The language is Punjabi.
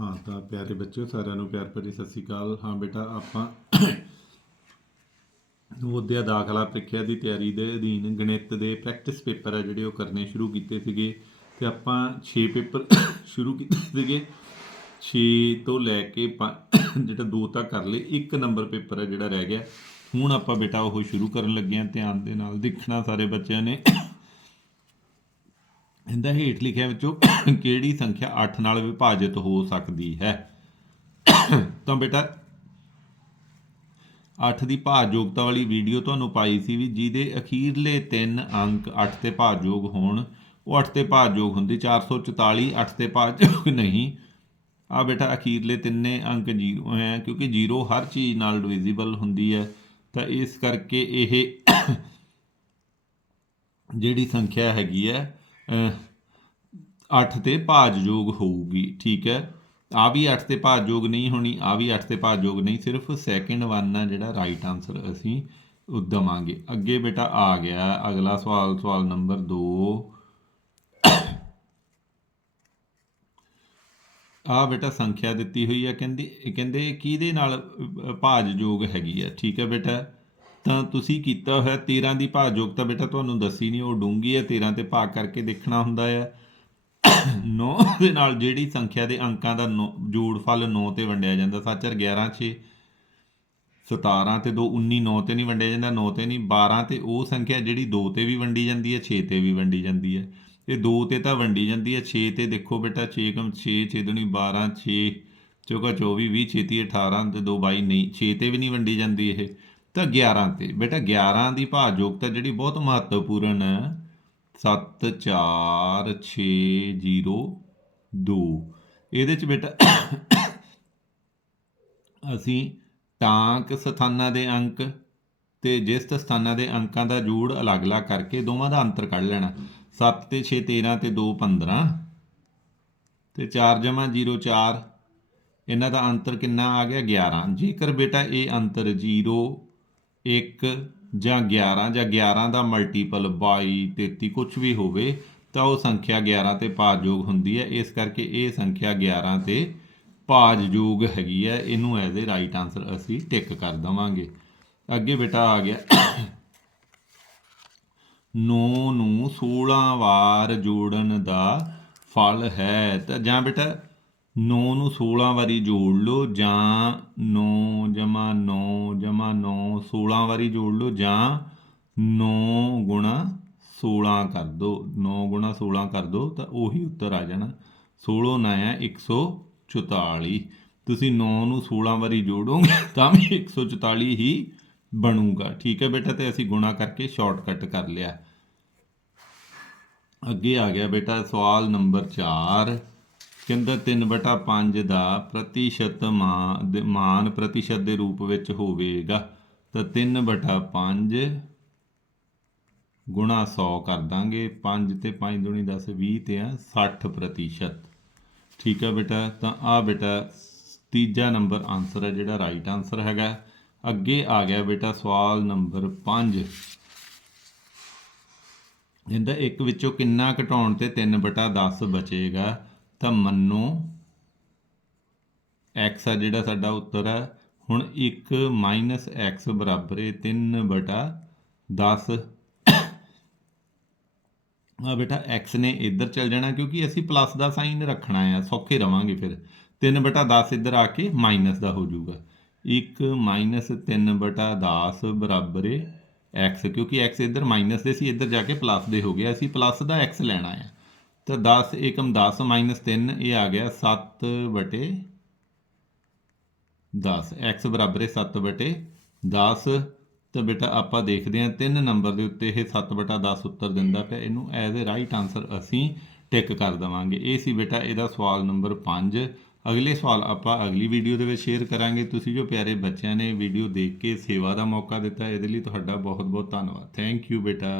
ਹਾਂ, ਤਾਂ ਪਿਆਰੇ ਬੱਚਿਓ, ਸਾਰਿਆਂ ਨੂੰ ਪਿਆਰ ਭਰੀ ਸਤਿ ਸ਼੍ਰੀ ਅਕਾਲ। ਹਾਂ ਬੇਟਾ, ਆਪਾਂ ਨਵੋਦਿਆ ਦਾਖਲਾ ਪ੍ਰੀਖਿਆ ਦੀ ਤਿਆਰੀ ਦੇ ਅਧੀਨ ਗਣਿਤ ਦੇ ਪ੍ਰੈਕਟਿਸ ਪੇਪਰ ਆ ਜਿਹੜੇ ਉਹ ਕਰਨੇ ਸ਼ੁਰੂ ਕੀਤੇ ਸੀਗੇ ਤੇ ਆਪਾਂ 6 ਪੇਪਰ ਸ਼ੁਰੂ ਕੀਤੇ ਸੀਗੇ। 6 ਤੋਂ ਲੈ ਕੇ ਪੰਜ- ਜਿਹੜਾ 2 ਤੱਕ ਕਰ ਲਏ, ਇੱਕ ਨੰਬਰ ਪੇਪਰ ਹੈ ਜਿਹੜਾ ਰਹਿ ਗਿਆ। ਹੁਣ ਆਪਾਂ ਬੇਟਾ ਉਹ ਸ਼ੁਰੂ ਕਰਨ ਲੱਗੇ ਹਾਂ ਧਿਆਨ ਦੇ ਨਾਲ ਦੇਖਣਾ ਸਾਰੇ ਬੱਚਿਆਂ ਨੇ। ਇਹਦਾ ਹੇਠ ਲਿਖਿਆ ਵਿੱਚੋਂ ਕਿਹੜੀ ਸੰਖਿਆ 8 ਨਾਲ ਵਿਭਾਜਿਤ ਹੋ ਸਕਦੀ ਹੈ? ਤਾਂ ਬੇਟਾ 8 ਦੀ ਭਾਜਯੋਗਤਾ ਵਾਲੀ ਵੀਡੀਓ ਤੁਹਾਨੂੰ ਪਾਈ ਸੀ ਵੀ ਜਿਹਦੇ ਅਖੀਰਲੇ ਤਿੰਨ ਅੰਕ 8 ਤੇ ਭਾਜਯੋਗ ਹੋਣ, ਉਹ 8 ਤੇ ਭਾਜਯੋਗ ਹੁੰਦੀ 444 8 ਤੇ ਭਾਜਯੋਗ ਨਹੀਂ। ਆ ਬੇਟਾ, ਅਖੀਰਲੇ ਤਿੰਨੇ ਅੰਕ 0 ਹੈ ਕਿਉਂਕਿ 0 ਹਰ ਚੀਜ਼ ਨਾਲ ਡਿਵੀਜ਼ੀਬਲ ਹੁੰਦੀ ਹੈ, ਤਾਂ ਇਸ ਕਰਕੇ ਇਹ ਜਿਹੜੀ ਸੰਖਿਆ ਹੈਗੀ ਹੈ 8 ਤੇ ਭਾਜਯੋਗ ਹੋਊਗੀ ਠੀਕ ਹੈ? ਆ ਵੀ 8 ਤੇ ਭਾਜਯੋਗ ਨਹੀਂ ਹੋਣੀ ਆ ਵੀ 8 ਤੇ ਭਾਜਯੋਗ ਨਹੀਂ ਸਿਰਫ ਸੈਕਿੰਡ ਵਨ ਆ ਜਿਹੜਾ ਰਾਈਟ ਆਨਸਰ ਅਸੀਂ ਉਹ ਦੇਵਾਂਗੇ। ਅੱਗੇ ਬੇਟਾ ਆ ਗਿਆ ਅਗਲਾ ਸਵਾਲ ਸਵਾਲ ਨੰਬਰ 2 ਆ ਬੇਟਾ ਸੰਖਿਆ ਦਿੱਤੀ ਹੋਈ ਆ ਕਹਿੰਦੀ ਕਹਿੰਦੇ ਕਿਹਦੇ ਨਾਲ ਅ, ਭਾਜਯੋਗ ਹੈਗੀ ਹੈ ਠੀਕ ਹੈ ਬੇਟਾ? ਤਾਂ ਤੁਸੀਂ ਕੀਤਾ ਹੋਇਆ 13 ਦੀ ਭਾਜਯੋਗਤਾ ਬੇਟਾ, ਤੁਹਾਨੂੰ ਦੱਸੀ ਨਹੀਂ, ਉਹ ਡੂੰਗੀ ਹੈ 13 ਤੇ ਭਾਗ ਕਰਕੇ ਦੇਖਣਾ ਹੁੰਦਾ ਹੈ। 9 ਦੇ ਨਾਲ ਜਿਹੜੀ ਸੰਖਿਆ ਦੇ ਅੰਕਾਂ ਦਾ ਨੌ- ਜੋੜਫਲ 9 ਤੇ ਵੰਡਿਆ ਜਾਂਦਾ, ਸੱਚ ਹੈ 11 6 17 ਤੇ 2 19 9 ਤੇ ਨਹੀਂ ਵੰਡਿਆ ਜਾਂਦਾ 9 ਤੇ ਨਹੀਂ 12 ਤੇ ਉਹ ਸੰਖਿਆ ਜਿਹੜੀ 2 ਤੇ ਵੀ ਵੰਡੀ ਜਾਂਦੀ ਹੈ 6 ਤੇ ਵੀ ਵੰਡੀ ਜਾਂਦੀ ਹੈ। ਇਹ 2 ਤੇ ਤਾਂ ਵੰਡੀ ਜਾਂਦੀ ਹੈ 6 ਤੇ ਦੇਖੋ ਬੇਟਾ 6 ਕਮ 6 6 ਦੁਨੀ 12 6 ਚੌਕਾ 24 20 ਛੇਤੀ 18 ਤੇ 2 22 ਨਹੀਂ 6 ਤੇ ਵੀ ਨਹੀਂ ਵੰਡੀ ਜਾਂਦੀ ਇਹ। ਤਾਂ 11 ਤੇ। ਬੇਟਾ 11 ਦੀ ਭਾਜਯੋਗਤਾ ਜਿਹੜੀ ਬਹੁਤ ਮਹੱਤਵਪੂਰਨ ਹੈ। 7 4 6 0 2 ਇਹਦੇ ਚ ਬੇਟਾ ਅਸੀਂ ਟਾਂਕ ਸਥਾਨਾਂ ਦੇ ਅੰਕ ਤੇ ਜਿਸ ਸਥਾਨਾਂ ਦੇ ਅੰਕਾਂ ਦਾ ਜੋੜ ਅਲੱਗ-ਅਲੱਗ ਕਰਕੇ ਦੋਵਾਂ ਦਾ ਅੰਤਰ ਕੱਢ ਲੈਣਾ। 7 ਤੇ 6 13 ਤੇ 2 15 ਤੇ 4 ਜਮਾ 0 4 ਇਹਨਾਂ ਦਾ ਅੰਤਰ ਕਿੰਨਾ ਆ ਗਿਆ? 11 ਜੇਕਰ ਬੇਟਾ ਇਹ ਅੰਤਰ 0 1 ਜਾਂ 11 ਜਾਂ 11 ਦਾ ਮਲਟੀਪਲ 22 33 ਕੁਝ ਵੀ ਹੋਵੇ, ਤਾਂ ਉਹ ਸੰਖਿਆ 11 ਤੇ ਭਾਜਯੋਗ ਹੁੰਦੀ ਹੈ। ਇਸ ਕਰਕੇ ਇਹ ਸੰਖਿਆ 11 ਤੇ ਭਾਜਯੋਗ ਹੈਗੀ ਹੈ। ਇਹਨੂੰ ਐਜ਼ ਅ ਰਾਈਟ ਆਨਸਰ ਅਸੀਂ ਟਿਕ ਕਰ ਦਵਾਂਗੇ। ਅੱਗੇ ਬੇਟਾ ਆ ਗਿਆ। 9 ਨੂੰ 16 ਵਾਰ ਜੋੜਨ ਦਾ ਫਲ ਹੈ। ਤਾਂ ਜਾਂ ਬੇਟਾ 9 ਨੂੰ 16 ਵਾਰੀ ਜੋੜ ਲਓ, ਜਾਂ 9 ਜਮਾ 9 ਜਮਾ 9 16 ਵਾਰੀ ਜੋੜ ਲਓ, ਜਾਂ 9 ਗੁਣਾ 16 ਕਰ ਦਿਓ 9 ਗੁਣਾ 16 ਕਰ ਦਿਓ ਤਾਂ ਉਹੀ ਉੱਤਰ ਆ ਜਾਣਾ। 16 ਨਾ ਹੈ 144 ਤੁਸੀਂ 9 ਨੂੰ 16 ਵਾਰੀ ਜੋੜੋਗੇ ਤਾਂ ਵੀ 144 ਹੀ ਬਣੂਗਾ। ਠੀਕ ਹੈ ਬੇਟਾ, ਤੇ ਅਸੀਂ ਗੁਣਾ ਕਰਕੇ ਸ਼ਾਰਟਕਟ ਕਰ ਲਿਆ। ਅੱਗੇ ਆ ਗਿਆ ਬੇਟਾ, ਸਵਾਲ ਨੰਬਰ 4 ਕਹਿੰਦਾ 3/5 ਦਾ ਪ੍ਰਤੀਸ਼ਤ ਮਾਨ ਦੇ- ਮਾਨ ਪ੍ਰਤੀਸ਼ਤ ਦੇ ਰੂਪ ਵਿੱਚ ਹੋਵੇਗਾ। ਤਾਂ 3/5 ਗੁਣਾ 100 ਕਰ ਦਾਂਗੇ। 5 ਤੇ 5 ਦੁਣੀ 10 20 ਤੇ ਆ 60 ਪ੍ਰਤੀਸ਼ਤ। ਠੀਕ ਆ ਬੇਟਾ? ਤਾਂ ਆ ਬੇਟਾ ਤੀਜਾ ਨੰਬਰ ਆਨਸਰ ਹੈ ਜਿਹੜਾ ਰਾਈਟ ਆਨਸਰ ਹੈਗਾ। ਅੱਗੇ ਆ ਗਿਆ ਬੇਟਾ ਸਵਾਲ ਨੰਬਰ 5 ਜਿੰਦਾ ਇੱਕ ਵਿੱਚੋਂ ਕਿੰਨਾ ਘਟਾਉਣ ਤੇ 3/10 ਬਚੇਗਾ? ਤਾਂ ਮੰਨੋ, x ਆ ਜਿਹੜਾ ਸਾਡਾ ਉੱਤਰ ਹੈ। ਹੁਣ 1 x ਬਰਾਬਰ ਹੈ 3/10 ਆ ਬੇਟਾ, x ਨੇ ਇੱਧਰ ਚੱਲ ਜਾਣਾ, ਕਿਉਂਕਿ ਅਸੀਂ ਪਲੱਸ ਦਾ ਸਾਈਨ ਰੱਖਣਾ ਆ, ਸੌਖੇ ਰਵਾਂਗੇ ਫਿਰ। 3/10 ਇੱਧਰ ਆ ਕੇ ਮਾਈਨਸ ਦਾ ਹੋ ਜਾਊਗਾ। 1 3/10 ਬਰਾਬਰ ਹੈ, x, ਕਿਉਂਕਿ x ਇੱਧਰ ਮਾਈਨਸ ਦੇ ਸੀ, ਇੱਧਰ ਜਾ ਕੇ ਪਲੱਸ ਦੇ ਹੋ ਗਿਆ। ਅਸੀਂ ਪਲੱਸ ਦਾ x ਲੈਣਾ ਆ। ਤਾਂ 10 ਏਕਮ 10 ਮਾਈਨਸ 3 ਇਹ ਆ ਗਿਆ 7 ਬਟੇ 10 x ਬਰਾਬਰ ਹੈ 7 ਬਟੇ 10 ਤਾਂ ਬੇਟਾ ਆਪਾਂ ਦੇਖਦੇ ਹਾਂ 3 ਨੰਬਰ ਦੇ ਉੱਤੇ ਇਹ 7 ਬਟਾ 10 ਉੱਤਰ ਦਿੰਦਾ ਪਿਆ। ਇਹਨੂੰ ਐਜ਼ ਅ ਰਾਈਟ ਆਨਸਰ ਅਸੀਂ ਟਿਕ ਕਰ ਦਵਾਂਗੇ। ਇਹ ਸੀ ਬੇਟਾ ਇਹਦਾ ਸਵਾਲ ਨੰਬਰ 5 ਅਗਲੇ ਸਵਾਲ ਆਪਾਂ ਅਗਲੀ ਵੀਡੀਓ ਦੇ ਵਿੱਚ ਸ਼ੇਅਰ ਕਰਾਂਗੇ। ਤੁਸੀਂ ਜੋ ਪਿਆਰੇ ਬੱਚਿਆਂ ਨੇ ਵੀਡੀਓ ਦੇਖ ਕੇ ਸੇਵਾ ਦਾ ਮੌਕਾ ਦਿੱਤਾ, ਇਹਦੇ ਲਈ ਤੁਹਾਡਾ ਬਹੁਤ ਬਹੁਤ ਧੰਨਵਾਦ। ਥੈਂਕ ਯੂ ਬੇਟਾ।